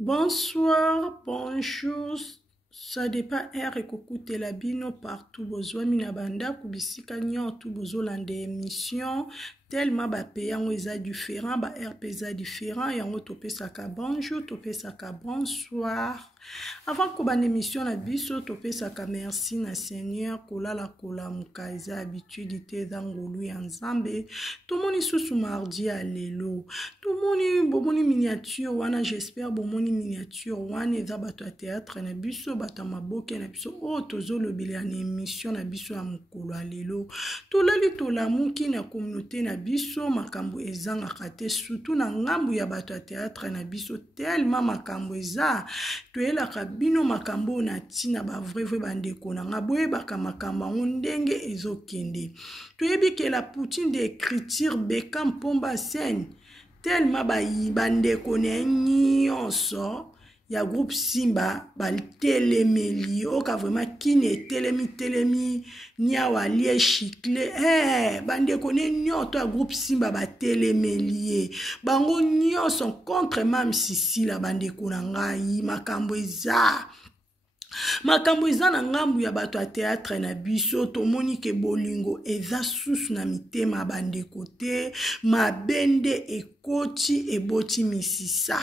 Bonsoir, bonjour, ça dépend air et kokoute la bino partout besoin minabanda kubisika nyoto bozolande émission tellement ba payant eza différent ba air pesa différent yango topesaka bonjour topesaka bonsoir avant ko ban émission na biso topesaka merci na Seigneur kolala kolamuka eza habitude te zangolu ya nzambe tomoni susu mardi ya lelo tomoni bomoni miniature wana j'espère bomoni miniature wana eza bato ya théâtre na biso bato maboke na biso o tozolobeli na émission na biso ya mokolo ya lelo tolali tolamuki na communauté na biso makambo ezangaka te surtout na ngambu ya bato ya théâtre na biso tellement makambo eza toyelaka bino makambo na tina ba vrai bandeko na nga boyebaka makambo yango ndenge ezokende toyebi la poutine d'écriture beka mpomba scène tellement bandeko na nyonso ya groupe Simba telemeli oka vraiment kine telemi nyawa lie chiclé bandeko ne nyoto ya groupe Simba telemeli bango nyonso contre mam sisi la bandeko na ngai makambo eza na ngambu ya bato ya théâtre na biso tomoni ke bolingo eza susu na mitema bandeko te mabende ekoti eboti misisa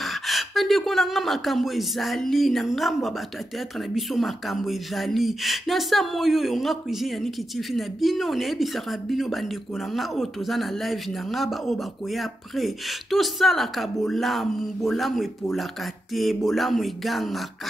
bandeko na nga makambo ezali na ngambu ya bato ya théâtre na biso makambo ezali na sa moyo yo nga cuisine ya Niki TV na bino nayebisaka bino bandeko na nga o toza na live na nga ba o bakoya après tosalaka bolamu epolaka te bolamu egangaka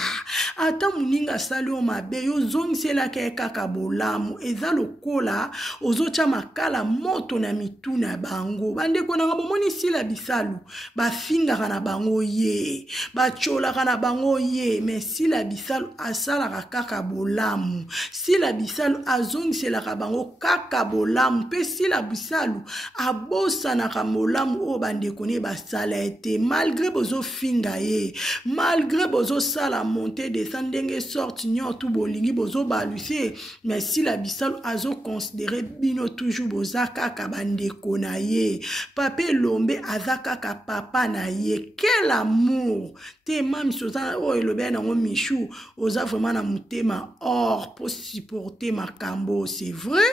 ata muninga sali o mabe yo zongiselaka ekaka bolamu eza lokola ozocha makala moto na mituna bango bandeko na nga bomoni sila bisalu bafingaka na bango ye bacholaka na bango ye mais sila bisalu asalaka kaka bolamu sila bisalu azongiselaka bango kaka bolamu pe sila bisalu abosanaka bolamu o bandeko ne basala ete malgré bozo finga ye malgré bozo sala monter de ndenge sorte nyoto bolingi bozo balusie mais si la bisalu azo considérer bino toujours boza kaka bandeko na ye papa lombe aza kaka papa na ye quel amour te mam soza o elobe na ngo michou oza vraiment na mutema or pour supporter makambo c'est vrai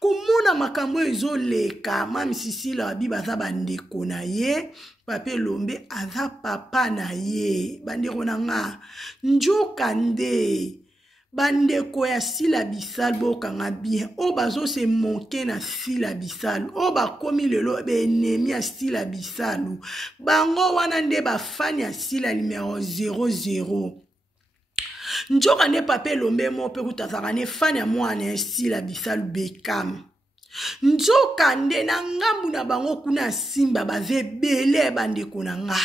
komona makambo ezoleka mam sisi la bibaza bandeko na ye Papa Lombe aza papa na ye bandeko na nga njoka nde bandeko ya sila bisal bokanga bien o bazo se monke na sila bisal o bakomi lelo benemi ya sila bisalu bango wana nde bafani ya sila numéro 00 njoka nde Papa Lombe mo pe kutazaka ne fani ya mwana ya sila bisalu Bekam njoka nde na ngambu na bango kuna Simba baze bele bandeko na nga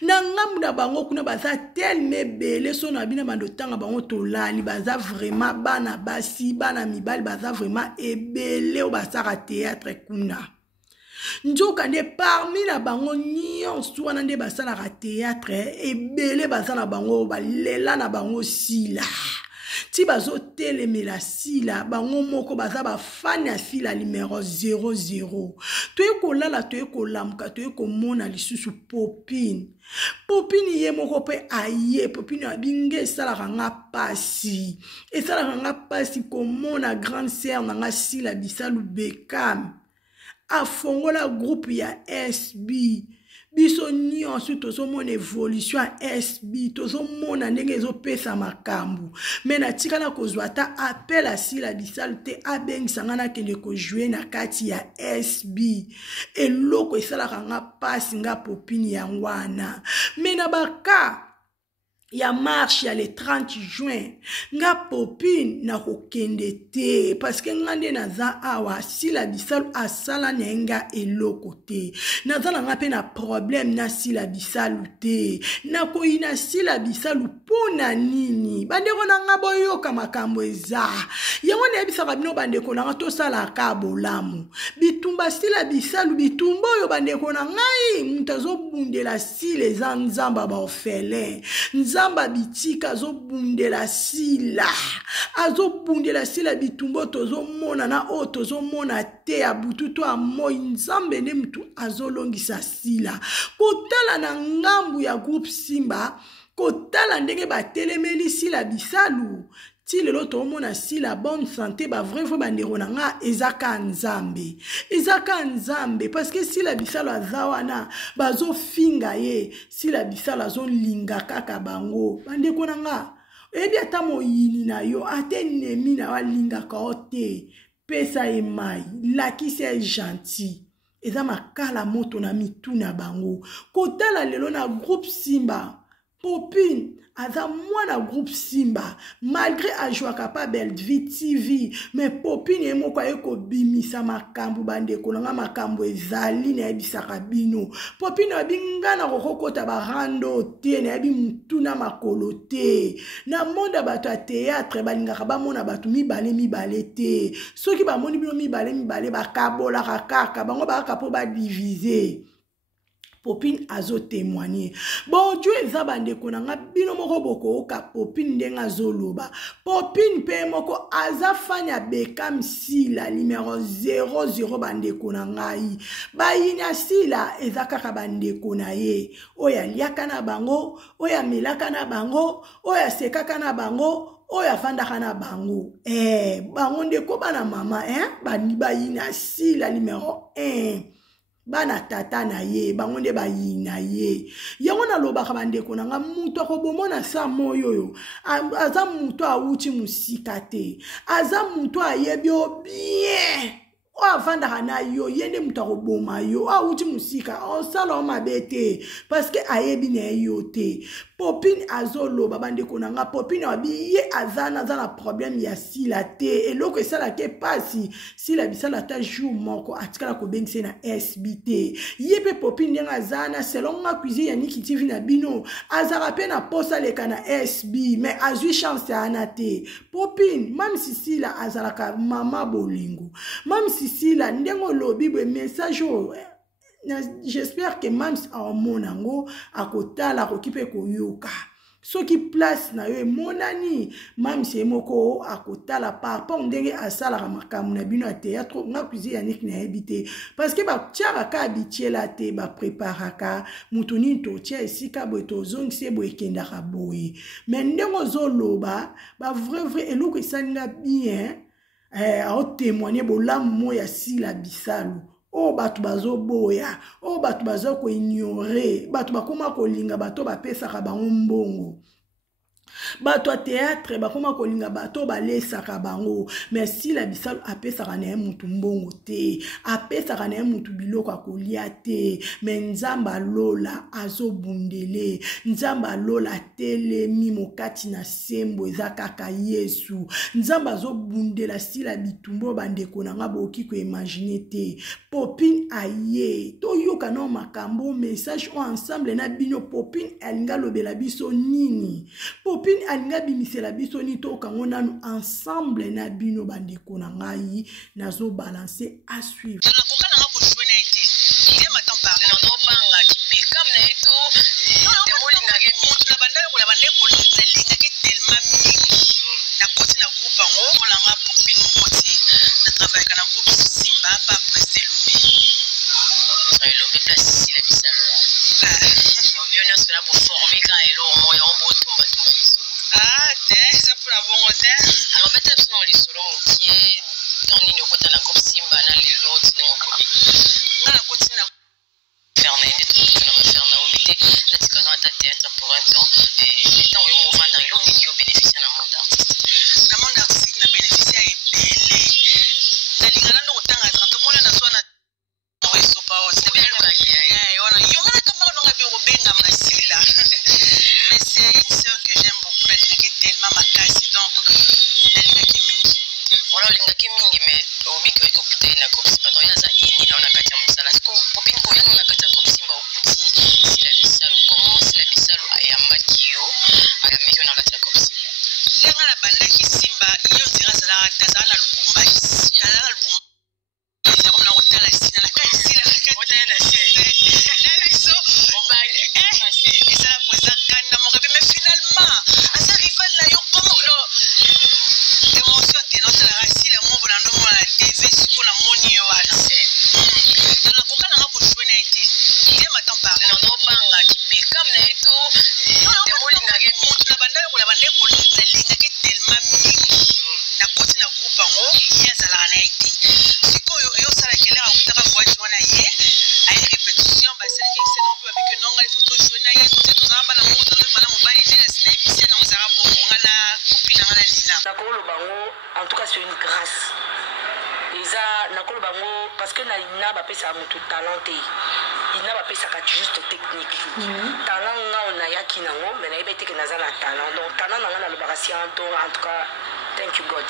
na ngambu na bango kuna baza tellement bele so na bina bando tanga bango tolali baza vraiment bana basi bana mibali baza vraiment ebele o basaka théâtre kuna njoka nde parmi na bango nyonso wana nde basalaka théâtre ebele baza na bango balela na bango sila ti bazo telemela sila bango moko baza bafani ya sila numéro 00 toye kolala toye kolamuka toye komona lisusu popine ye moko pe aye popine abinge esalaka nga pasi komona grande sœur na nga sila bisalu Bekam afongola groupe ya SB biso nyonso tozomona évolution ya SB tozomona ndenge ezopesa makambo me natikala kozwa ata appel asila bisalu te abengisanga nakende kojue na kati ya SB eloko esalaka nga pasi nga popini yango wana me na baka ya marche ya le 30 juin nga popine na kokende te parce que ngande naza awa sila bisalu asala na nga eloko te naza na nga pe na problème na sila bisalu te na koyina sila bisalu pona nini bandeko na nga boyoka makambo eza yango nayebisaka bino bandeko na nga tosalaka bolamu bitumba sila bisalu bitumba oyo bandeko na ngai mutu azobundela sila eza nzamba baorphelin nzamba bitika azobundela sila bitumbo tozomona na o tozomona te ya butu to amoyi nzambe nde mutu azolongisa sila kotala na ngambu ya groupe Simba kotala ndenge batelemeli Sila Bisalu ti lelo tomona si la bonne santé ba vrai bandeko na nga ezaka nzambe parce que Sila Bisalu azawana bazo finga ye Sila Bisalu azo linga kaka bango bandeko na nga ebi ata moyini na yo ate nemi na walinga ka ote pesa e mai lakisi e gentil eza makala moto na mitu na bango kotala lelo na groupe Simba Popine aza mwana groupe Simba malgré ajwaka pa Belle TV mais Popine emoko eko bimisa makambo bandeko nanga makambo ezali na ebisaka bino Popine abingana kokokota barando te na ebi mutuna makolo te na monde bato a théâtre balingaka bamona bato mibale te soki bamoni bino mibale bakabola kaka bango bakaka po ba diviser Popine azo témoigner. Bon Dieu eza bandeko nanga bino moko boko ka Popine ndenga zoloba. Popine pe moko aza fanya Bekam Sila numéro 00 bandeko nanga yi. Ba yina Sila eza kaka bandeko na ye. Oya liaka na bango, oya melaka na bango, oya sekaka na bango. Oya fandaka na bango. Bango ndeko bana mama ba yina Sila numéro 1. Bana tata na ye bangonde ba yina ye yango na lobaka bandeko nanga mutu akobomona sa moyo yo aza mutu awuti musika te aza mutu ayebi bien o avanda na yo yende mutu akoboma yo awuti musika osala o mabete parce que ayebi na yo te Popine azolo bandeko nanga Popine abi ye azana problème ya Sila te eloko esala ke pasi Sila Bisalu ta jour moko atikala ko bengise na SBT ye pe Popine ndenga azana selon nga cuisine ya Niki TV na bino azara pe na posa leka na SB mais azui chance ana te Popine même si Sila azalaka mama bolingo même si Sila ndengo lobi be message j'espère que même en monango akotala kokipe koyoka soki place na yo monani même si moko akotala par rapport ndenge asala makambo na bino a théâtre nga cuisine ya Niki na habité parce que ba tiara ka habitué la te ba préparaka mutuni to tia esika boto zongse bo ekenda ka boye mais ndengo zoloba ba vrai eloko esalinga bien a témoigner bolamu mo ya Sila Bisalu o batu bazo boya o batu bazo ko ignorer batu bakoma ko linga bato bapesa ka bango mbongo bato a théâtre bakoma ko linga bato balesa ka bango mais Sila Bisalu apesa ka na mutu mbongo te apesa ka na mutu biloko akolia te mais nzamba lola azo bundele nzamba lola telemi mokati na sembo eza kaka Yesu nzamba azo bundela Sila Bitumbo bandeko nanga boki ko imaginer te Popine aye to yoka no makambo message o ensemble na bino Popine alinga lobela biso nini Popine alinga bimisela biso ni to kango nanu ensemble na bino bandeko na ngai nazo balancer à suivre Comment Sila Bisalu ayambaki yo ayameki na kati ya bapesa mutu talent te ina bapesaka juste technique talent nga onayaki nango me nayebi ete ke naza na talent donc talent nanga nalobaka si en tout cas thank you God.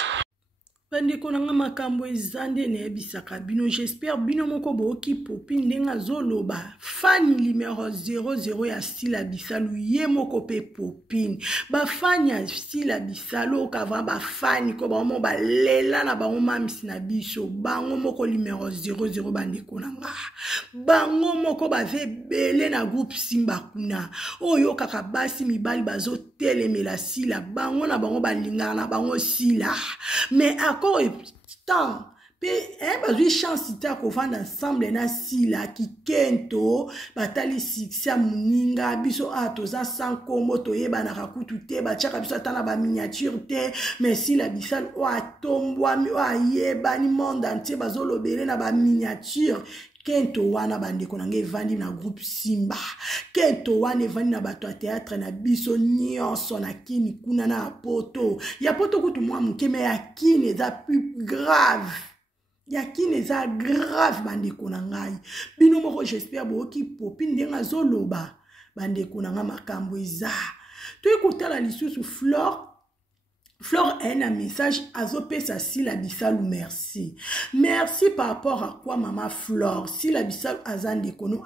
bandeko nanga makambo eza nde nayebisaka bino. J'espère bino moko boyoki popi ndenge azoloba fani numéro 00 ya Style Abisalu ye moko pe popine bafani ya Style Abisalu okava bafani ko bango balela na bango mamisi na biso bango moko numéro 00 bandeko nanga bango moko bave bele na groupe Simba kuna oyo kaka basi mibali bazotelemela Sila bango na bango balingana na bango Sila mais encore temps bazwi chance ita kovanda ensemble na Sila kikento batali succès muninga biso toza sans kombo toyebanaka kutu te batiaka biso ata na baminiature te mais Style Abisalu atombwami ayebani monde entier bazolobele na baminiature kento wana bandeko nange evandi na groupe Simba kento wana evandi na bato ya théâtre na biso nyonso na kini kuna na poto ya poto kutu mwa muke me ya kini eza plus grave ya kini eza grave bandeko na ngai bino moko j'espère boyoki popi ndenge azoloba bandeko na nga makambo eza toyekotala lisusu Flore a un message azopesa Style Abisalu merci. Merci par rapport à quoi maman Flore Style Abisalu azande kono.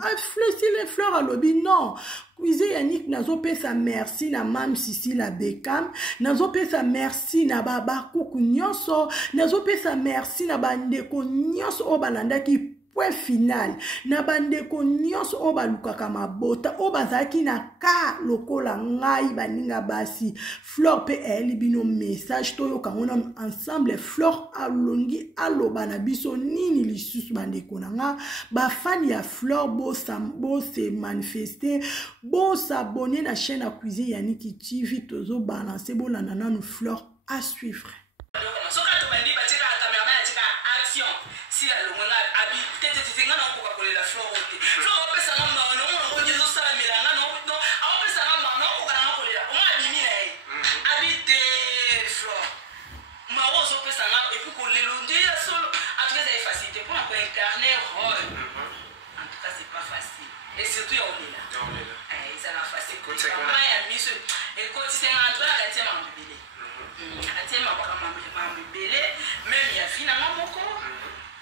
Flore alobi non. Kuize Yannick nazopesa merci na mam Sisi la Bekam. Nazopesa merci na baba kuku nyonso. Nazopesa merci na bandeko nyonso o balandaki point final na bandeko nyonso o balukaka mabota o bazaki na ka lokola ngai baninga basi Flore pe eli bino message toyo kangona ensemble Flore alongi aloba na biso nini lisusu bandeko nanga ba fan ya Flore bo se manifester bo s'abonner na chaîne à cuisine Yannick TV tozo balancer bo landa nanu Flore à suivre. Si la longa abi tete tenga na ko ko la Flore te Flore pesa ngamba no mo jezo sala milanga no no awo pesa ngamba no ko kana ko la o ma bimi na yi abi te Flore ma ozo pesa ngamba et puis ko lelo ndiye solo en tout cas c'est facile pour incarner rôle en tout cas c'est pas facile et surtout ya on est là ça va facile ko ma ya miso et ko ti tenga entre la tiens ma bibele atie ma ba bibele même ya fina ngoko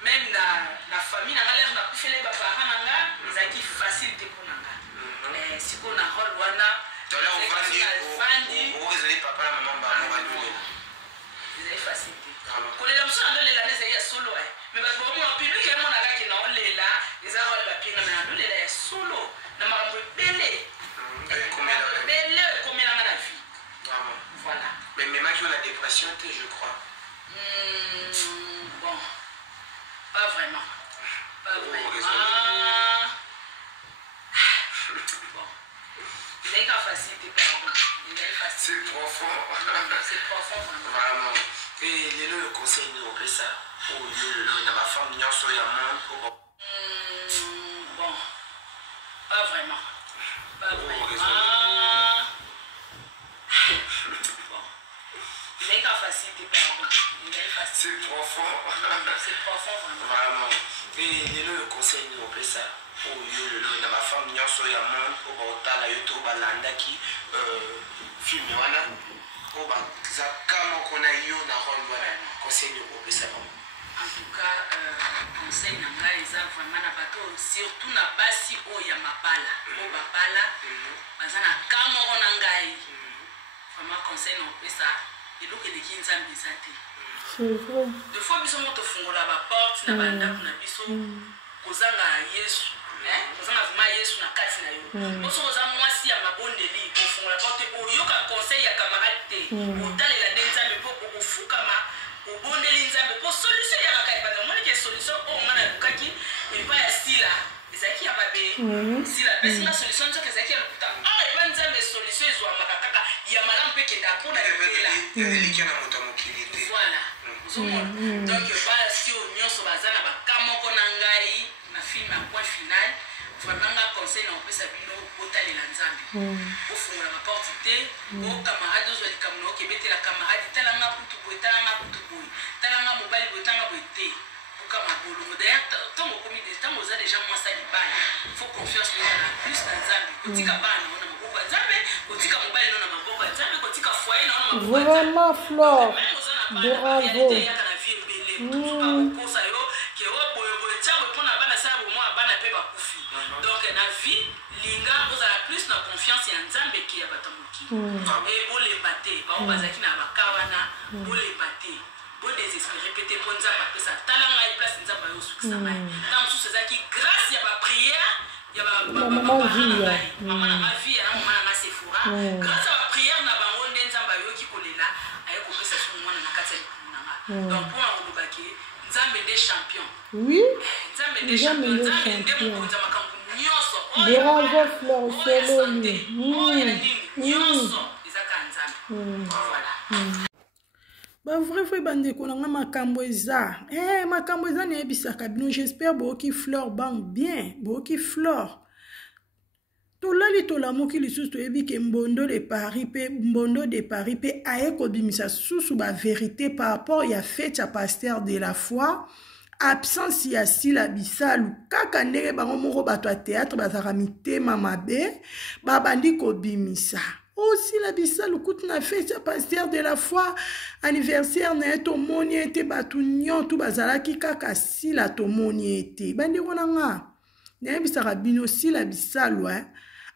même la famille n'a l'air n'a plus fait les parents nanga ils ont dit facile pour nanga si qu'on a rôle wana dans là on va dire on les papa maman ba on va donner c'est facile pour les hommes dans les années c'est solo mais parce que moi public et mon aga qui na on les là les a rôle papier na na les là solo na mambo belé belé comme na la vie voilà mais même avec la dépression je crois bon. Pas vraiment. Pas vraiment. Bon. Il est pas facile, pardon. C'est profond. C'est profond, vraiment. Et le conseil nous fait ça. Pour ma femme, il y a bon. Pas vraiment. Pas vraiment. Bon. Il est pas facile, pardon. C'est profond. C'est profond, vraiment. Et le conseil nous fait ça. Pour ma femme, il y a un YouTube qui film. Voilà. En tout cas, conseil n'a pas vraiment na bateau, surtout na basi o ya mapala. O bapala, bazana kamoko na ngai. Vraiment conseil n'a pas ça. Et donc il est nzambe zate. Deux fois biso moto fungola ba porte na banda na biso kozanga Yesu, kozanga vuma Yesu na kati na yo. Boso kozanga mwasi ya mabondeli ko fungola porte oyo ka conseil ya camarade te. Otalela nzambe po ofukama obondeli nzambe po solution ya ka ibanda moni ke solution o ngana lukaki il va ya Sila ezaki ya babe Sila pesi na solution to ezaki ya lukuta ba nzambe solution ezwa makaka ya malamu pe kenda po na yela eliki na moto mokilite voilà donc pas si on nyonso bazana ba kamoko na ngai na film à point final vraiment conseil na opesa bino botalela nzambe ofungola ma porte te o camarade ozwa likamno ke betela camarade talanga kutu boy talanga mobile boy talanga boy te okama bolongo d'ailleurs tango komi de tango déjà moi ça libala faut confiance na plus na nzambe kotika bana ona maboko ya nzambe kotika mobali na maboko ya nzambe kotika foyer na maboko ya nzambe vraiment Flore bravo kosa yo ke o boyo boyo tsambo pona bana sa bo mo bana pe ba kufi donc na vie linga ozala plus na confiance ya nzambe ki ya batamuki et bole baté ba o bazaki na bakawana bole baté bo désespérer pété pour nzamba pesa talanga i place nzamba yo sukisa mai na mususu ezaki grâce ya ba prière ya ba maman na ma vie na maman na Sephora grâce à ba prière na bango nde nzamba yo ki kolela aye ko pesa so mwana na kati ya kunanga donc pour na robaki nzambe des champions oui nzambe des champions nzambe nde mokonza makambo nyonso bravo Flore solo nyonso ezaka nzambe voilà vrai bandeko nanga makambo eza makambo eza nayebisaka bino j'espère boki Flore bang bien boki Flore tolali tolamuki lisusu toyebi ke mbondo de Paris pe aye kobimisa susu ba vérité par rapport ya fête ya pasteur de la foi absence ya Sila Bisalu kaka ndenge bango moko bato ya théâtre bazaka mitema mabe babandi kobimisa Sila Bisalu kutu na fête ya pasteur de la foi anniversaire na tomoni ete bato nyonso bazalaki kaka Sila tomoni ete bandeko nanga nayebisaka bino Sila Bisalu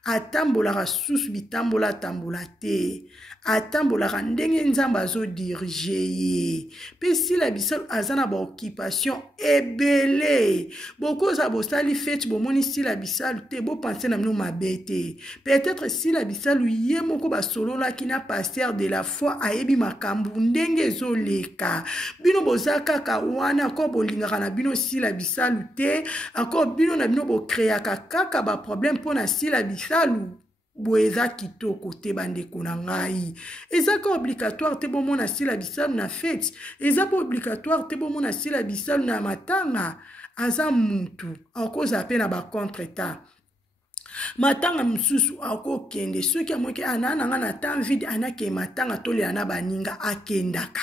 atambolaka susu bitambola tambola te atambolaka ndenge nzambe azodirige ye mpe Sila Bisalu aza na baoccupation ebele bokoza bosali fete bomoni Sila Bisalu te bopense na bino mabe te peut-être Sila Bisalu ye moko basololaki na pasteur de la foi ayebi makambo ndenge ezoleka bino boza kaka wana ako bolingaka na bino Sila Bisalu te ako bino na bino bokreaka kaka baproblème mpo na Sila Bisalu boeza kitoko te bandeko na ngai eza ka obligatoire te bomona Sila Bisalu na fête eza pa obligatoire te bomona Sila Bisalu na matanga aza mutu akoza pe na ba contre-temps matanga msusu akokende soki amoki anananga na temps vide anake matanga tolela na baninga akendaka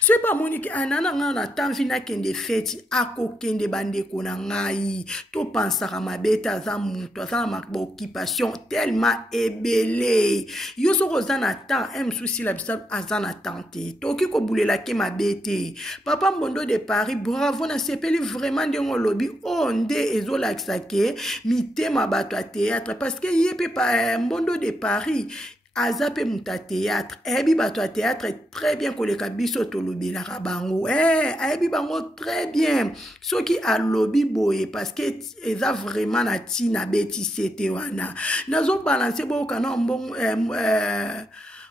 soki amoniki anananga na temps vide nakende feti akokende bandeko na ngai topansaka mabete aza mutu aza na baoccupation tellement ebele yo soko oza na temps msusu Sila Bisalu aza na temps te toki kobulelaki mabete papa Mbondo de Paris bravo na sepeli vraiment ndenge olobi nde ezolakisa ke mitema bato ya théâtre parce que yepe pa Mbondo de Paris azape muta théâtre ebi bato ya théâtre très bien koleka biso tolobelaka bango ebi bango très bien soki alobi boye parce que eza vraiment na tina beti sete wana nazo balancer boka na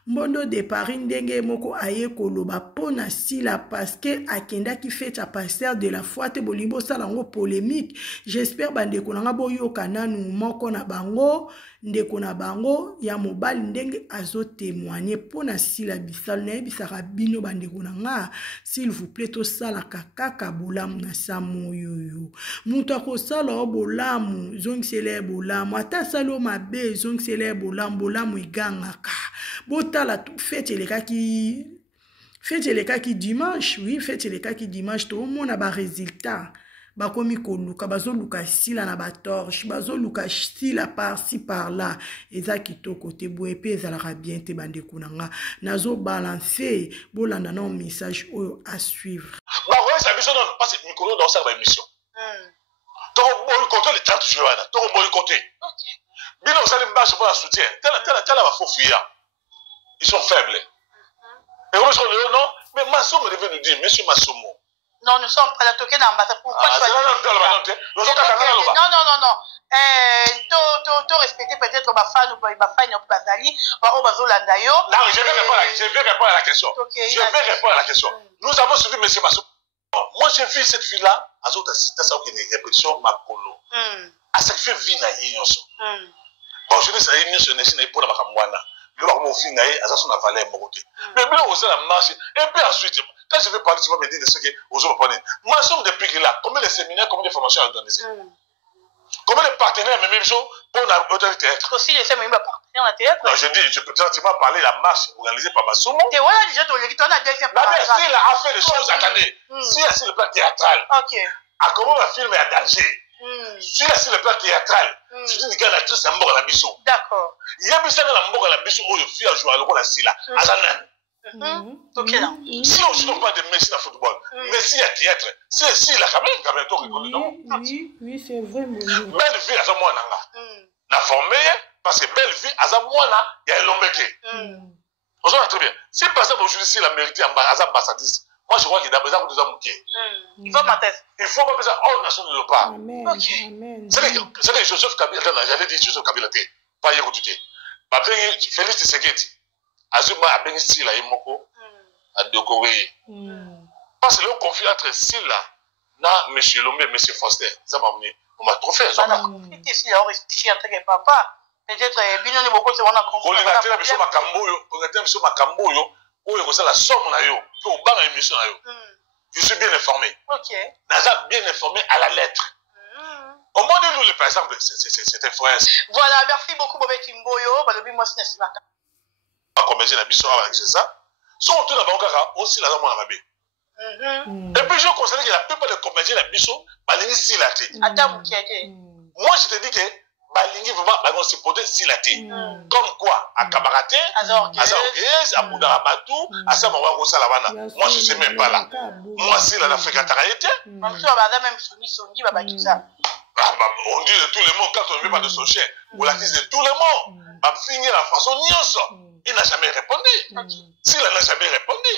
Mbondo de Paris ndenge moko aye koloba pona Sila parce que akendaki fête à pasteur de la foi te bolimbo salango polémique j'espère bandeko nanga boyoka nanu moko na bango ndeko na bango ya mobali ndenge azo témoigner pona Sila Bisalu na yebisaka bino bandeko nanga s'il vous plaît to sala kaka bolamu na samu yoyo mutu akosala bolamu zongisele bolamu ata salo mabe zongisele bolamu igangaka botala fête elekaki dimanche oui fête elekaki dimanche to mona ba résultat bakomi koluka bazoluka Sila na batorche bazoluka Sila par-ci par-là eza kitoko te boye pe ezalaka bien te bandeko nanga nazo balancer bolanda na message oyo à suivre bakoyesa biso non parce que mikolo dans sa émission toko côté le 30 juin toko côté bino osali mbasi pour la soutien tala ba fofia ils sont faibles. Et vous non, mais Massomo devait nous dire, monsieur Massomo. Non, nous sommes prêts à toquer dans l'ambassade. Pourquoi tu non. Tu respecter peut-être ma fan ou ma fan ou Bazali, ou Bazolanda yo. Non, je vais répondre à la question. Je vais répondre à la question. Nous avons suivi monsieur Massomo. Moi, j'ai vu cette fille-là, à Zota Sita, ça a une répétition Makolo. À cette fille, vie n'a rien. Bon, je dis ça, il n'y a pas de Makamwana. Mais bien, on la marche. Et puis ensuite, quand je vais parler, tu vas me dire de ce que vous avez parlé. Moi, somme depuis que là, combien de séminaires, combien de formations organisées? Combien de partenaires, même chose, pour l'autorité théâtre? Aussi, les séminaires partenaires en théâtre? Non, je dis, je peux pratiquement parler de la marche organisée par Massomo. Et voilà, déjà, tu as deuxième partenaire. Si elle a fait des choses, attendez. Si elle a le plan théâtral, à comment le film est en danger? sur le plan théâtral surtout ni kana actrice ya mboka na biso d'accord yebisanga na mboka na biso oyo fi a jouer lokola sila aza nani ok là si on ne parle pas de Messi dans le football Messi il y a théâtre si la quand même toi reconnaît non oui c'est vrai belle vie aza mwana nga na formé parce que belle vie aza mwana ya elombeke on s'en très bien si par exemple aujourd'hui si la mérité aza ambassadrice moi je crois que d'abord ça nous a manqué il faut ma tête il faut pas penser hors nation de pas amen c'est que Joseph Kabila j'avais dit Joseph Kabila te pas hier écouté ba bengi Félix Tshisekedi azuma abengi Sila Imoko adoko we parce que le conflit entre Sila na monsieur Lombe monsieur Foster ça m'a amené on m'a trop fait ça conflit ici là on respire entre que papa peut-être bino ni beaucoup c'est on a conflit on a tellement biso makambo yo oyo ko la somme na yo pour banga émission na yo je suis bien informé OK naza bien informé à la lettre au moins nous par exemple c'est influence voilà merci beaucoup Bobé Kimboyo balobi moi c'est na comme j'ai la biso avec ça sont tout d'abord aussi là dans mon mabé et puis je constate que la plupart des comédiens la biso balingi silaté attends qui moi je te dis que balingi vraiment ba se poter silaté comme quoi à Kabarate Azorguez à Boudarabatu à Samawa Rosala wana moi je sais même pas là moi c'est la Afrique Taraïté même Songi baba ça on dit de tous les mots quand on ne veut pas de son chien on l'accuse de tous les mots va finir la façon nyonso il n'a jamais répondu s'il n'a jamais répondu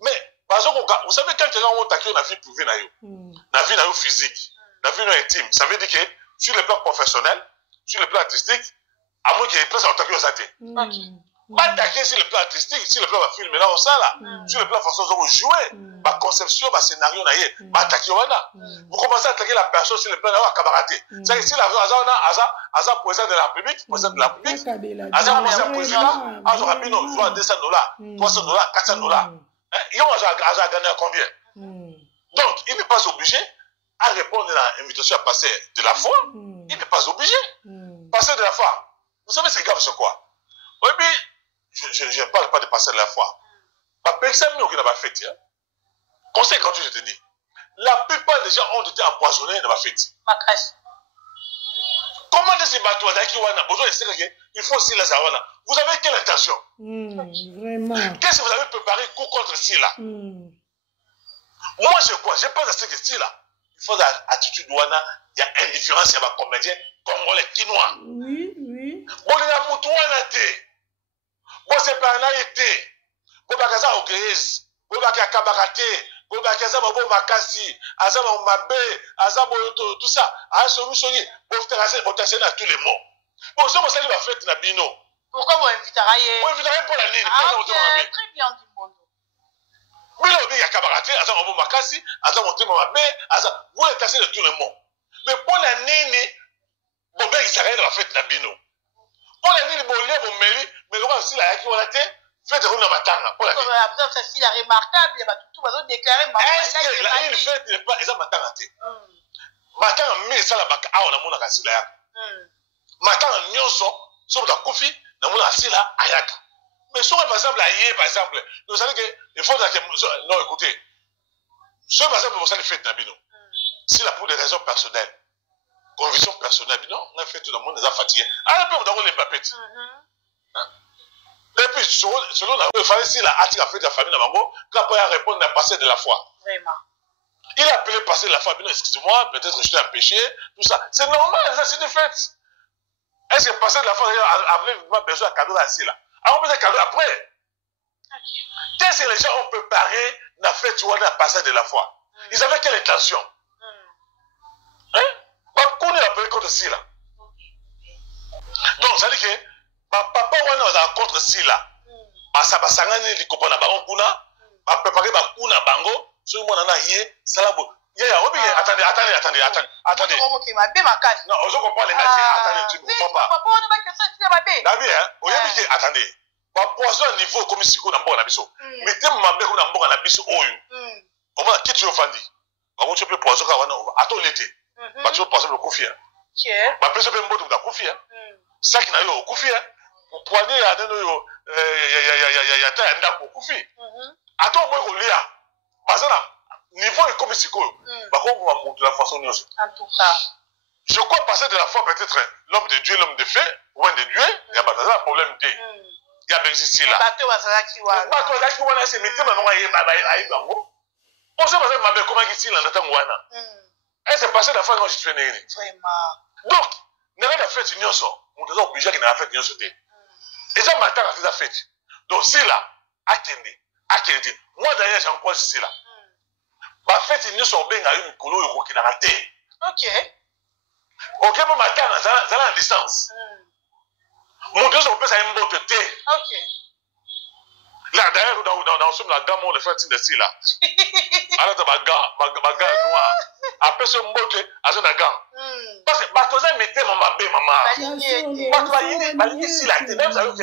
mais parce que vous savez quand quelqu'un on taquine la vie privée na vie physique la vie intime ça veut dire que sur le plan professionnel sur le plan artistique à moins qu'il y ait presque attaqué au saté pas attaquer sur le plan artistique sur le plan de film là on ça là sur le plan façon de jouer ma conception ma scénario na yé ma attaquer wana vous commencez à attaquer la personne sur le plan de Kabarate c'est que si la Aza président de la République Aza président Aza Rabino soit $200 $300 $400 il a gagné combien donc il n'est pas obligé à répondre à l'invitation à passer de la foi il n'est pas obligé passer de la foi vous savez c'est grave c'est quoi oui mais je ne parle pas de passer de la foi ma personne qui n'a pas fait conseil quand je te dis la plupart des gens ont été empoisonnés dans ma fête ma crèche comment ces bateaux il faut aussi la zawana vous avez quelle intention vraiment qu'est-ce que vous avez préparé contre Sila moi je crois je pense à ce que Sila il faut l'attitude wana il y a indifférence il y a ma comédien congolais quinois oui bon il y a moutouana te bon c'est pas là été bon bakaza ogez bon bakaza Kabarate bon bakaza mabo makasi azama mabe azama tout ça a solution bon terrasser à tous les mots bon ça ça va faire na bino pourquoi vous invitez pour la ligne très bien du monde Bilo bi ya Kabarate azama mabo makasi azama motema mabe azama vous les tasser de tous les mots mais pour la nini bon ben il s'arrête dans la fête na bino pour la nini bon lien bon meli mais le roi aussi la yaki wana te fête de na matanga pour la nini ça c'est la remarquable il va tout va déclarer est-ce que la une fête n'est pas eza matanga te matanga mais ça la baka awa na mona kasila ya matanga nyonso so ta kofi na mona asila ayaka mais so par exemple aye par exemple vous savez que il faut que non écoutez so par exemple vous savez fête na bino si là pour des raisons personnelles conviction personnelle non on a fait tout le monde est fatigué alors peut vous les papettes et puis selon la fallait si la article a fait de la famille na bango quand pas répondre à passer de la foi vraiment il a appelé passer de la foi excusez-moi peut-être je t'ai empêché tout ça c'est normal ça c'est des fêtes est-ce que passer de la foi avait vraiment besoin de cadeau là-ci là alors on peut faire cadeau après qu'est-ce que les gens ont préparé la fête ou à passer de la foi ils avaient quelle intention on a appelé contre Sila donc ça dit que papa wana on contre Sila basa basangani likopana bango kuna ba préparer ba kuna bango so mona na yé salabo ya obi attendez non on se comprend les gars attendez tu comprends pas papa on va que ça c'est ma bé dabi on y dit attendez ba poisson niveau comme siko na mboka na biso mettez mabe ko na mboka na biso oyo on va quitter ofandi on va peut poisson ka wana ato l'été ba tu poisson le kufia ba peso pe mboto da kufia saki na yo kufia poignet ya deno yo ya ta nda ko kufi ato boy ko lia bazana niveau et comme siko ba ko ba mutu la façon nyonso en tout cas Je crois passer de la foi peut-être l'homme de Dieu, l'homme de feu, loin de Dieu, il y a pas de problème. Il y a ici là. Bateau bazalaki wana. Bateau bazalaki wana c'est mitema non ayi bango. On sait pas mabe comment ici là ndata wana. Elle s'est passé la fois quand je fais nini. Vraiment. Donc, n'a pas fait une nyonso. On doit obliger qu'il n'a fait une nyonso té. Et ça matin à faire fête. Donc c'est là attendez. Moi d'ailleurs j'en crois ici là. Ba fête une nyonso benga une kolo yo qui n'a raté. OK. OK pour matin ça la distance. Mon Dieu, on peut ça une bonne thé. OK. Là, d'ailleurs, dans la gamme, on le fait ici là. Alors, baga noir. Après ce mbote, à ce gant. Parce que Batoza mettait maman. Batoza balingi ici la thé. Même ça, ok.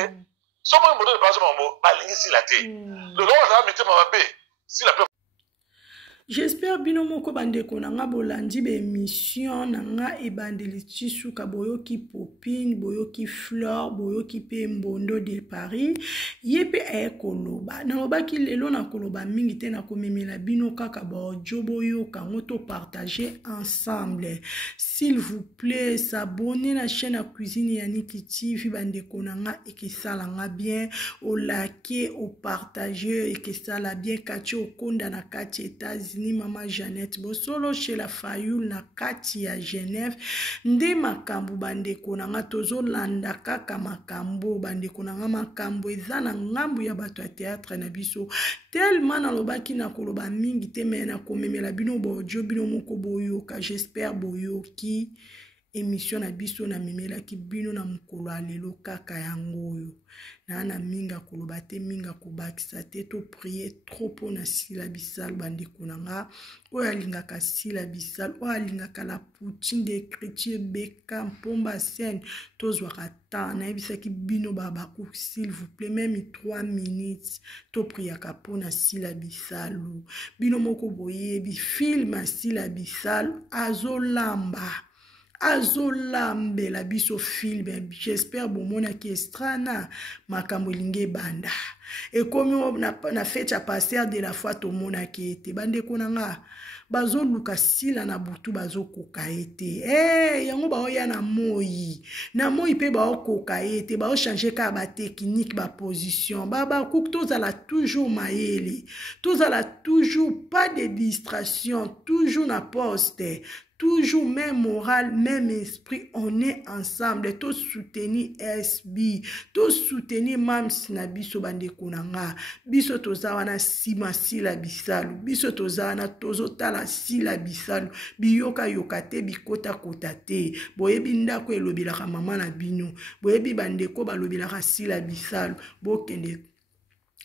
Son bon modèle de base, balingi ici la thé. Le roi, ça mettait maman. Si la peut. J'espère bino moko bandeko na nga bolandi be émission na nga ebandeli tisuka boyoki Popine, boyoki Flore, boyoki pe Mbondo de Paris. Yepe koloba. Na obaki lelo na koloba mingi te na komemela bino kaka ba audio boyoka ngoto partager ensemble. S'il vous plaît, s'abonner na chaîne à cuisine Yannick TV bandeko na nga ekesala nga bien, o like, o partager ekesala bien kati okonda na kati États-Unis. Ni Maman Jeannette Bosolo chez la Fayoul na kati ya Genève nde makambo bandeko na nga tozo landa kaka makambo bandeko na nga makambo eza na ngambu ya bato ya théâtre na biso tellement na lobaki na koloba mingi te me na komemela bino bojo bino moko boyoka j'espère boyoki émission na biso na memela ki bino na mukolo alelo kaka yango oyo na minga koloba te minga kobakisa te to prier trop pour na sila bisal bandeko na nga oyo alingaka sila bisal oyo alingaka la poutine d'écriture beka mpomba scène tozwaka temps nayebisaki bino babaku s'il vous plaît même 3 minutes to priaka po na sila bisal bino moko boyebi film sila bisal azolambela biso film j'espère bomona ki estrana makambo linge banda ekomi na fête ya pasteur de la foi tomona ki ete bandeko na nga bazoluka sila na butu bazokoka ete yango baoya na moi pe baokoka ete baochange ka ba technique ba position babakuki tozala toujours mayele tozala toujours pas de distraction toujours na poste toujours même moral, même esprit, on est ensemble. To soutenir SB, to soutenir Mams na biso bande konanga. Biso tozawana sima sila bisalu. Biso tozawana tozotala sila bisalu. Biyoka yokate bikota kotate. Boyebi ndako elobilaka mama na bino. Boyebi bandeko balobilaka sila bisalu. Bokende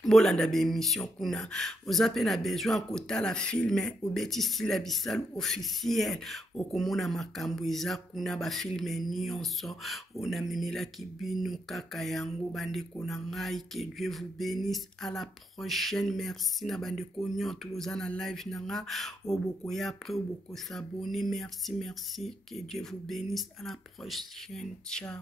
bolanda be émission kuna ozape na besoin kotala filme obeti sila bisal officiel okomona makambo eza kuna ba filme nyonso ona memela kibino kaka yango bandeko na ngai que Dieu vous bénisse à la prochaine merci na bandeko nyonto oza na live nanga oboko ya après oboko s'abonner merci que Dieu vous bénisse à la prochaine ciao.